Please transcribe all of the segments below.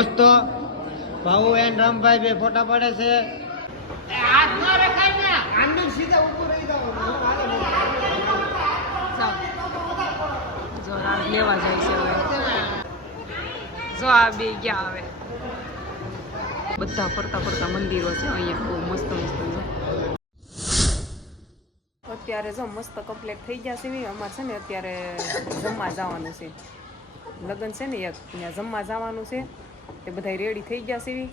દોસ્તો ભાઉ એન રામભાઈ બે ફોટા પાડે છે. લેવા જાય છે જો આ બે ગયા હવે બધા ફરતા ફરતા મંદિરો છે અહીંયા બહુ મસ્ત મસ્ત અત્યારે જો મસ્ત કમ્પ્લીટ થઈ ગયા છે અમારે છે ને અત્યારે જમવા જવાનું છે. લગ્ન છે ને એક. ત્યાં જમવા જવાનું છે. તે બધા રેડી થઈ ગયા સીવી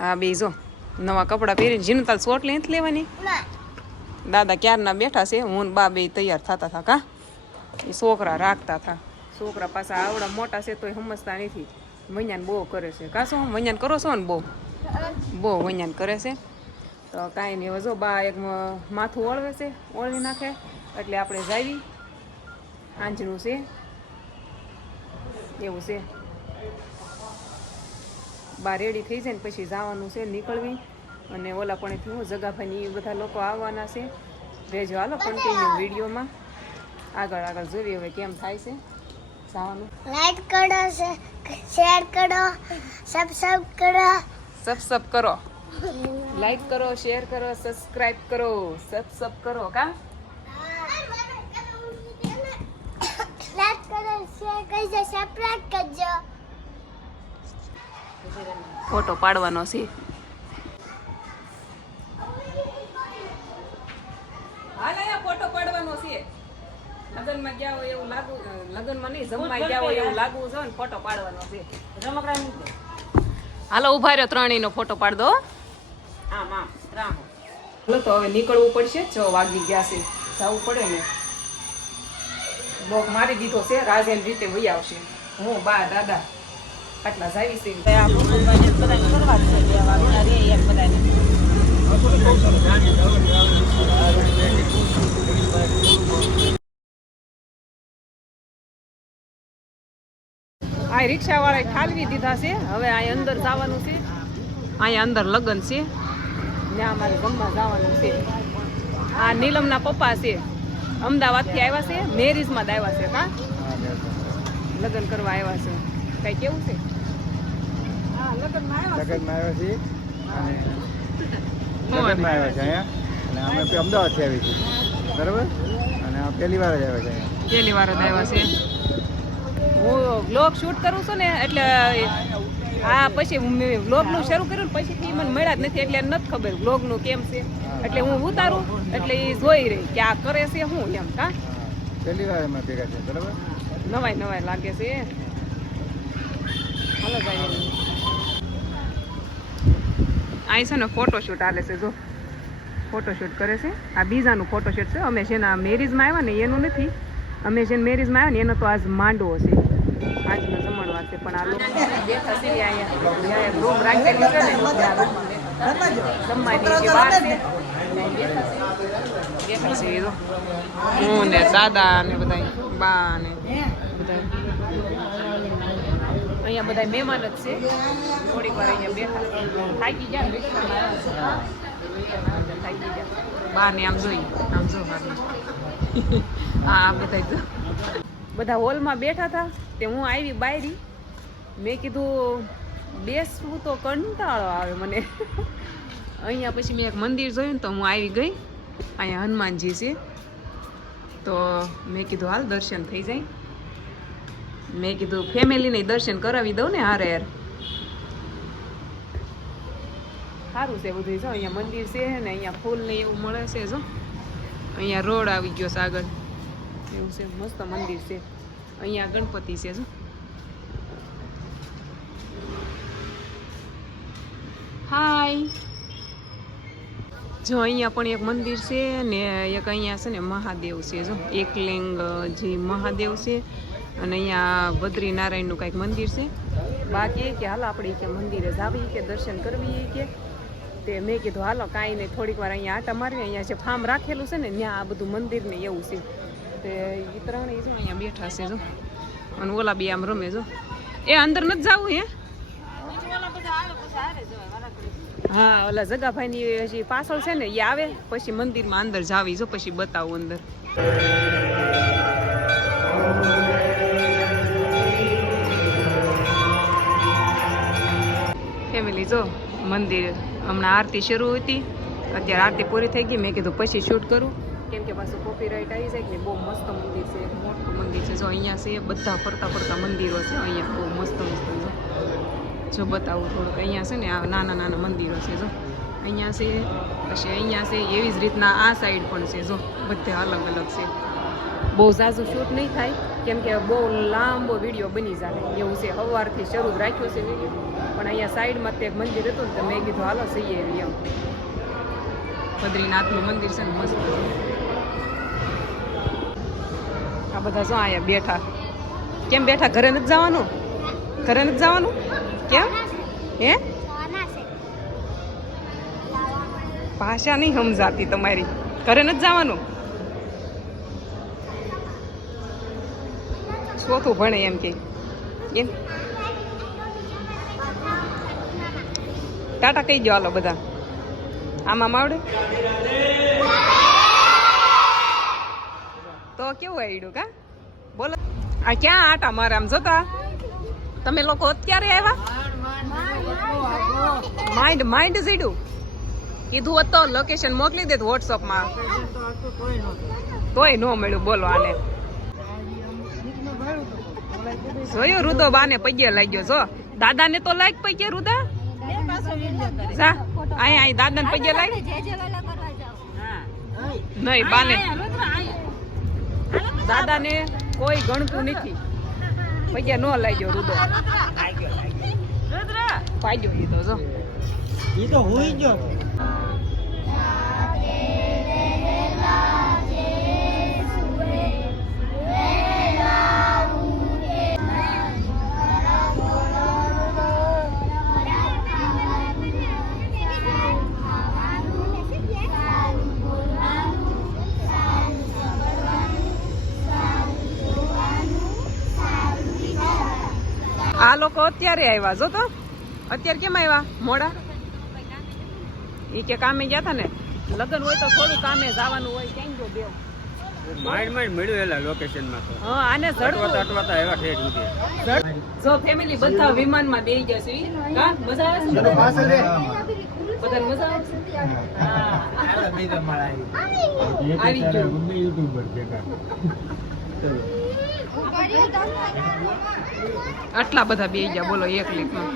આ બે જો. નવા કપડાં પહેરીને તાર શોર્ટ લેન્થ લેવાની? દાદા ક્યારના બેઠા છે? હું બા બે તૈયાર થતા હતા કા એ છોકરા રાખતા હતા છોકરા પાછા આવડા મોટા છે તોય સમજતા નથી. વૈયાન બહુ કરે છે. કા શું? વૈયાન કરો છો ને બહુ? બહુ વૈયાન કરે છે. તો કાંઈ નહીં જો બા એક માથું ઓળવે છે ઓળવી નાખે. એટલે આપણે જાવી. આંજનું છે. એવું છે. બા રેડી થઈ જાય ને પછી જવાનું છે નીકળવી. અને ઓલા પણ હું જગાભાઈ એ બધા લોકો આવવાના છે. રહેજો હાલો કન્ટિન્યુ વિડીયોમાં. આગળ આગળ જોઈએ હવે કેમ થાય છે જવાનું. લાઈક કરો શેર કરો સબસ્ક્રાઇબ કરો. સબસ્ક્રાઇબ સબ કરો. લાઈક કરો શેર કરો સબસ્ક્રાઇબ કરો. સબ સબ કરો કા? લાઈક કરો શેર કરજો સબસ્ક્રાઇબ કરજો. ફોટો પાડવાનો છે. હાલ અહીંયા ફોટો પાડવાનો છે. લગનમાં ગયા હોય એવું લાગુ લગનમાં નહીં જમવા ગયા હોય એવું લાગવું છે ને ફોટો પાડવાનો છે. હાલો ઊભા રહ્યો ત્રણેયનો ફોટો પાડ. દો હાલો તો હવે નીકળવું પડશે. છ વાગી ગયા છે. જવું પડે ને. બોક મારી દીધો છે. રાજેન રીતે વહી આવશે. હું બા દાદા. આટલા જાવી છે. આ રિક્ષા વાળાએ ઠાલવી દીધા છે. હવે અહીં અંદર જવાનું છે. અહીંયા અંદર લગ્ન છે. ત્યાં અમારે ગમવા જવાનું છે. આ નીલમના પપ્પા છે. અમદાવાદથી આવ્યા છે. મેરીઝમાં જ આવ્યા છે. કા લગ્ન કરવા આવ્યા છે. કઈ કેવું છે? હા આવ્યો છીએ અને હું આવ્યા છે અહીંયા. અને અમે અમદાવાદથી આવી છીએ. બરાબર? અને પહેલી વાર જ આવ્યા છે અહીંયા. પહેલી વાર જ આવ્યા છે. હું બ્લોગ શૂટ કરું છું ને એટલે હા પછી બ્લોગનું શરૂ કર્યું ને પછીથી મને મળ્યા જ નથી એટલે નથી ખબર બ્લોગનું કેમ છે. એટલે હું ઉતારું એટલે એ જોઈ રહી કે આ કરે છે હું એમ કા પહેલી વાર ભેગા છે બરાબર? નવાઈ નવાઈ લાગે છે. હલો ભાઈ અહીં છે ને ફોટોશૂટ હાલે છે, જો. ફોટોશૂટ કરે છે. આ બીજાનું ફોટોશૂટ છે. અમે જેના મેરેજમાં આવ્યા ને એનું નથી. અમે જેને મેરેજમાં આવ્યા ને એનો તો આજ માંડવો છે. આજનો જમણવાર છે, પણ આ લોકો બેઠા છે અહીંયા. છે જે જો હું ને દાદા ને બધા બા ને. અહીંયા બધા મહેમાન જ છે. થોડીક વાર અહીંયા બેઠા. થાકી ગયા છે. થાકી ગયા બા ને આમ જોઈ આમ જો. હા આ બધા જો. બધા હોલમાં બેઠા હતા તે હું આવી બાયરી મેં કીધું બેસવું તો કંટાળો આવે મને. અહીંયા પછી મેં એક મંદિર જોયું ને તો હું આવી ગઈ. અહીંયા હનુમાનજી છે. તો મેં કીધું હાલ દર્શન થઈ જાય. મેં કીધું, ફેમિલીને દર્શન કરાવી દઉં ને હારે યાર સારું છે બધું જો, અહીંયા મંદિર છે ને અહીંયા ફૂલ ને એવું મળે છે, જો. અહીંયા રોડ આવી ગયો છે આગળ. એવું છે, મસ્ત મંદિર છે. અહીંયા ગણપતિ છે, જો. હાય. જો, અહીંયા પણ એક મંદિર છે ને એક અહીંયા છે ને મહાદેવ છે, જો. એકલિંગ જે મહાદેવ છે અને અહીંયા બદ્રીનારાયણનું કાંઈક મંદિર છે. બાકી કે હાલો આપણે કે મંદિરે જાવી કે દર્શન કરવી કે. તે મેં કીધું, હાલો, કાંઈ નહીં, થોડીક વાર અહીંયા આટા મારવી અહીંયા જે ફાર્મ રાખેલું છે ને, ત્યાં આ બધું મંદિર ને એવું છે. તે એ ત્રણેય જો અહીંયા બેઠા છે જો. અને ઓલા બી આમ રમે જો. એ અંદર નથી જવું હે? હા, ઓલા જગાભાઈ ની હજી પાછળ છે ને એ આવે, પછી મંદિરમાં અંદર જાવી જો, પછી બતાવું અંદર. ફેમિલી જો મંદિર હમણાં આરતી શરૂ હતી. અત્યારે આરતી પૂરી થઈ ગઈ. મેં કીધું પછી શૂટ કરું. કેમ કે પાછું કોપીરાઇટ આવી જાય કે બહુ મસ્ત મંદિર છે. મોટું મંદિર છે. જો અહીંયા છે, બધા ફરતા ફરતા મંદિરો છે. અહીંયા બહુ મસ્ત મસ્ત જો જો બતાવું થોડુંક. અહીંયા છે ને આ નાના નાના મંદિરો છે, જો. અહીંયા છે, પછી અહીંયા છે, એવી જ રીતના આ સાઈડ પણ છે, જો. બધે અલગ અલગ છે. બહુ ઝાઝુ શૂટ નહીં થાય. કેમ કે બહુ લાંબો વીડિયો બની જાય. એવું છે. સવારથી શરૂ જ રાખ્યો છે વીડિયો પણ અહીંયા સાઈડમાં તે એક મંદિર હતું ને તો મેં કીધું, હાલો સહી એવી એમ. બદ્રીનાથનું મંદિર છે ને, મસ્ત. આ બધા શું અહીંયા બેઠા. કેમ બેઠા? ઘરે નથી જવાનું? ઘરે નથી જવાનું? કેમ? હે? ભાષા નહીં સમજાતી તમારી. ઘરે નથી જવાનું? ચોથું ભણે એમ કે. એમ? ટાટા કહી દો હાલો બધા? આમાં આવડે તો કેવું આવ્યું કા? બોલો. આ ક્યાં આટા મારે આમ જોતા? તમે લોકો અત્યારે આવ્યા? માઇન્ડ માઇન્ડ સીડું કીધું હોત લોકેશન મોકલી દેત વોટ્સઅપમાં તોય ન મળ્યું, બોલો આને. જોયું રુદો બાને પગે લાગ્યો, જો. દાદાને તો લાઈક પગે રુદા. જા અહીં અહીં દાદાને પગે લાગ નહીં બાને. દાદાને કોઈ ગણતું નથી. પગે ન લાગ્યો રુદો પાડ્યો એ તો જો. એ તો હુઈ ગયો. આ લોકો અત્યારે આવ્યા જો તો. અત્યારે કેમ આવ્યા મોડા? એ કે કામે ગયા હતા ને. લગ્ન હોય તો થોડું કામે જવાનું હોય કેમ જો બેવ માઇન્ડ માઇન્ડ મળ્યું એલા લોકેશનમાં તો. હા આને ઝડપું અટવાતા એવા ઠેઠ સુધી જો ફેમિલી બધા વિમાનમાં બેહી ગયા છે હા મજા આવે છે? બધા મજા આવે છે? હા. આવી ગયું. આટલા બધા બે ગયા, બોલો એક લેખમાં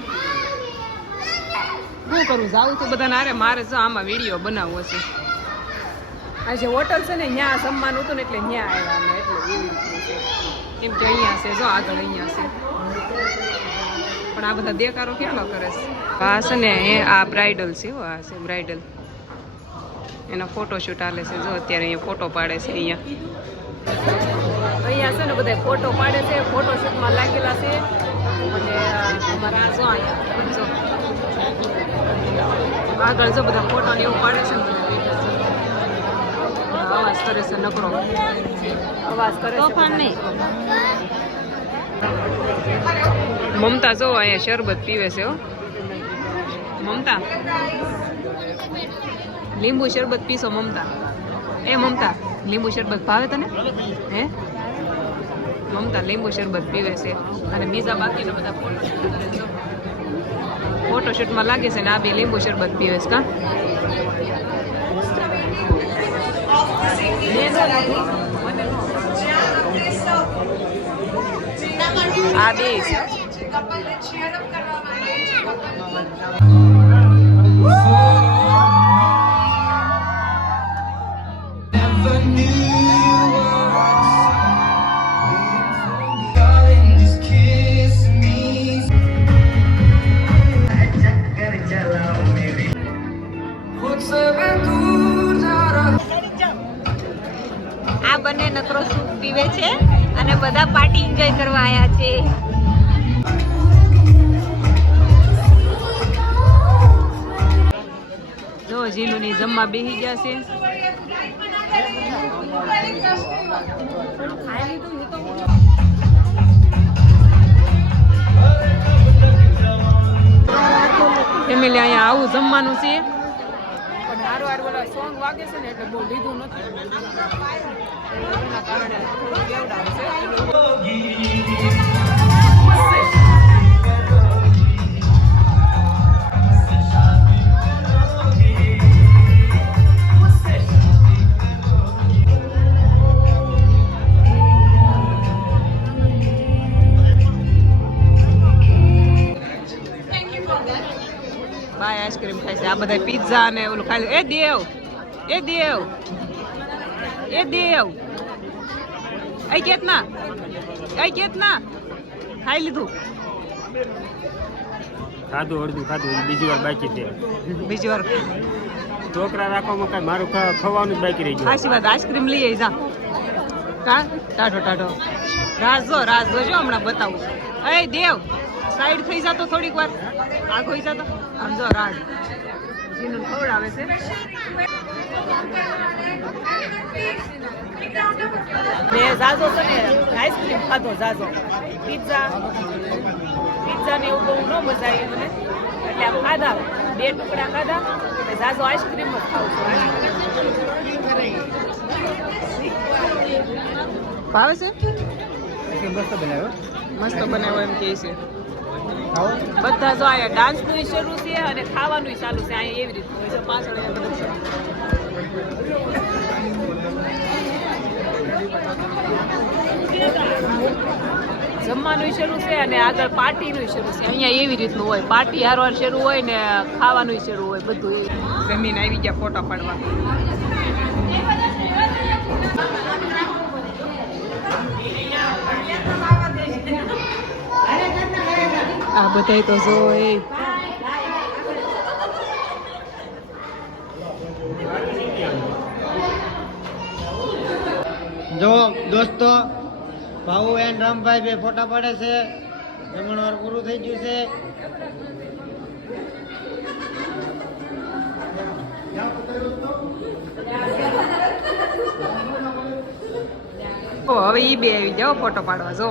શું કરું જાવું તો બધાને અરે મારે જો આમાં વીડિયો બનાવવો છે. આ જે હોટલ છે ને ત્યાં જમવાનું હતું ને, એટલે ત્યાં આવ્યા અમે, એટલે એવી રીતનું છે. કેમ કે અહીંયા છે, જો આગળ અહીંયા છે. પણ આ બધા દેકારો કેટલો કરે છે? આ છે ને આ બ્રાઇડલ છે આ છે બ્રાઇડલ એનો ફોટોશૂટ આલે છે, જો અત્યારે અહીંયા ફોટો પાડે છે અહીંયા. અહીંયા છે ને બધા ફોટો પાડે છે ફોટોશૂટમાં લાગેલા છે. અને અમારા જો અહીંયા જો આગળ જો બધા ફોટો ને એવું પાડે છે. અવાજ કરે છે નકરો. અવાજ કરે તોફાન નહીં મમતા જો અહીંયા શરબત પીવે છે હો. મમતા? લીંબુ શરબત પીશો મમતા. એ મમતા લીંબુ શરબત ભાવે તને? હે? મમતા લીંબુ શરબત પીવે છે અને બીજા બાકીના બધા ફોટોશૂટ ફોટોશૂટમાં લાગે છે ને આ બે લીંબુ શરબત પીવે છે, કા. આ બે Never આ બધા પાર્ટી એન્જોય કરવા આવ્યા છે. જો જીલુની જમવા બેસી ગયા છે. ફેમિલી અહીંયા આવું જમવાનું છે. પણ હારું હારું સોંગ વાગે છે ને એટલે બહુ લીધું નથી. Vai, acho que ele me fez a aba da pizza, né? O local. É deu! É deu! એ દેવ. એ કેતના એ કેતના ખાઈ લીધું. ખાધું અડધું ખાધું બીજી વાર બાકી છે. બીજી વાર. છોકરા રાખવામાં કાંઈ મારું ખવાનું જ બાકી રહી ગયું. સાચી વાત આઈસ્ક્રીમ લઈ આવી જા. કા? ટાઢો ટાઢો. રાજ જો રાજ જો હમણાં બતાવું. એ દેવ સાઈડ થઈ જતો થોડીક વાર. આગ હોઈ જાતો. આમ જો રાજ. જીનું ખવડાવે છે. મેં ઝાઝો છે ને આઈસ્ક્રીમ ખાધો ઝાઝો. પિઝા પિઝા ને એવું બહુ ન મજા આવી મને. એટલે આમ ખાધા બે ટુકડા ખાધા એટલે ઝાઝો આઈસ્ક્રીમ જ ખાવું છું. ભાવે છે? મસ્ત બનાવ્યો. મસ્ત બનાવ્યો એમ કહે છે. બધા જો અહીંયા ડાન્સનું શરૂ છે અને ખાવાનું ચાલુ છે અહીંયા એવી રીતે હોય પાછળ. જમવાનું શરૂ છે અને આગળ પાર્ટીનું શરૂ છે. અહીંયા એવી રીતનું હોય. પાર્ટી હારવાર શરૂ હોય ને ખાવાનું શરૂ હોય. બધું જમીન આવી ગયા ફોટા પાડવા. આ બધાય તો જો જો દોસ્તો, ભાઉ એન રામભાઈ બે ફોટા પાડે છે. જમણવાર પૂરું થઈ ગયું છે. હવે ઈ બે આવી જાઓ ફોટો પાડવા જો,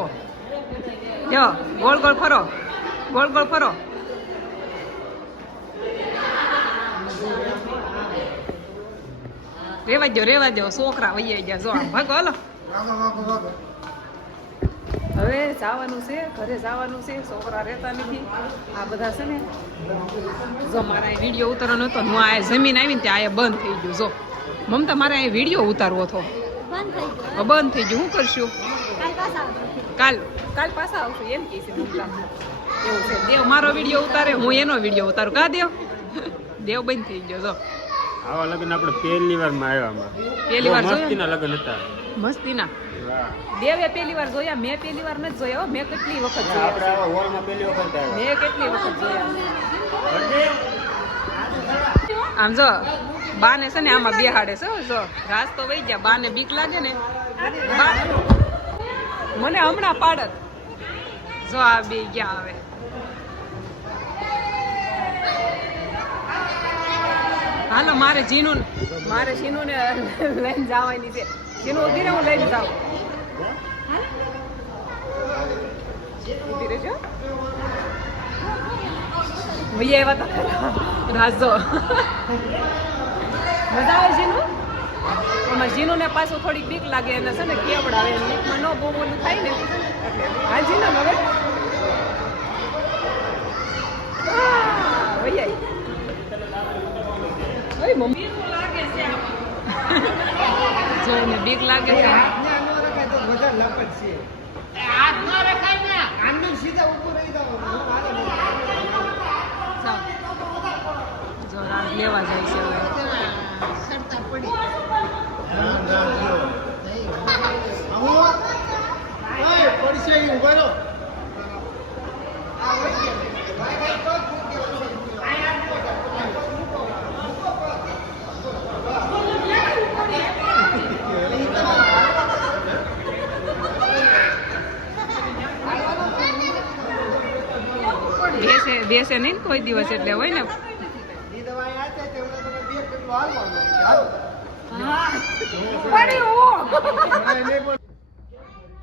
ગોળ ગોળ ફરો. ગોળ ગોળ ફરો. રેવા દો રેવા દો છોકરા વૈયા ગયા જો ભાગો હાલો. હવે જવાનું છે ઘરે જવાનું છે છોકરા રહેતા નથી. આ બધા છે ને જો મારા વીડિયો ઉતારવાનો હતો હું આ જમીન આવીને ત્યાં આ બંધ થઈ ગયું જો. મમતા મારે આ વીડિયો ઉતારવો હતો. બંધ થઈ ગયું. શું કરશું? કાલ કાલ પાછા આવશું એમ કહે છે મમતા. એવું છે. દેવ મારો વીડિયો ઉતારે હું એનો વીડિયો ઉતારું. કા દેવ? દેવ બંધ થઈ ગયો જો. આવા લગ્ન આપણે પહેલી વારમાં આવ્યા આમાં પહેલી વાર મસ્તીના લગ્ન હતા. મસ્તીના? દેવે પહેલી વાર જોયા મેં પહેલી વાર નથી જોયા હો. મેં કેટલી વખત આપણે જોયા આવા હોલમાં પહેલી વખત આવ્યા. મેં કેટલી વખત જોયા આમ જો બાને છે ને આમાં બેહાડે છે હો, જો રાસ તો વહી ગયા બાને બીક લાગે ને. બા મને હમણાં પાડત. જો આ બે ગયા આવે? હાલો, મારે જીનું મારે જીનું ને લઈને જવાની છે. જીનું ઊભી રહે, હું લઈને જાઉં. ઊભી રહેજો. ભૈયા એવા હતા રાજો મજા આવે જીનું? એમાં જીનું ને પાછું થોડીક બીક લાગે, એને છે ને કેવડાવે બીકમાં ન બહુ ઓલું થાય ને. હા, જીનું હવે? ભૈયા ઓય જો એને બીક લાગે છે. લેવા જાય છે હવે. બેસે બેસે નહીં ને કોઈ દિવસ એટલે હોય ને.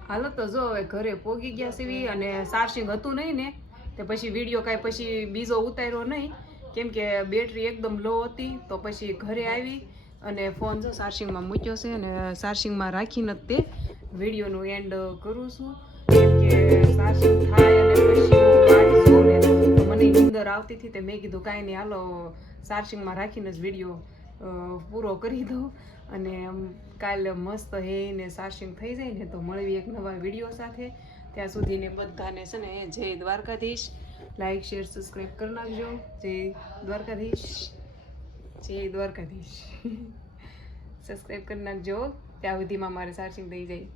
હાલો તો જો હવે ઘરે પોગી ગયા સીવી અને ચાર્જિંગ હતું નહીં ને, તે પછી વીડિયો કાંઈ પછી બીજો ઉતાર્યો નહીં. કેમ કે બેટરી એકદમ લો હતી, તો પછી ઘરે આવી અને ફોન જો ચાર્જિંગમાં મૂક્યો છે અને ચાર્જિંગમાં રાખીને જ તે વિડીયોનું એન્ડ કરું છું. કેમ કે ચાર્જિંગ થાય અને પછી ને મને નીંદર આવતી હતી તે મેં કીધું કાંઈ નહીં, હાલો ચાર્જિંગમાં રાખીને જ વીડિયો પૂરો કરી દઉં. અને કાલે મસ્ત હે ચાર્જિંગ થઈ જાય ને તો મળવી એક નવા વીડિયો સાથે. ત્યાં સુધીને બધાને છે ને, જય દ્વારકાધીશ. લાઈક શેર સબસ્ક્રાઈબ કરી નાખજો. જય દ્વારકાધીશ. જય દ્વારકાધીશ. સબસ્ક્રાઈબ કરી નાખજો. ત્યાં સુધીમાં મારે ચાર્જિંગ થઈ જાય.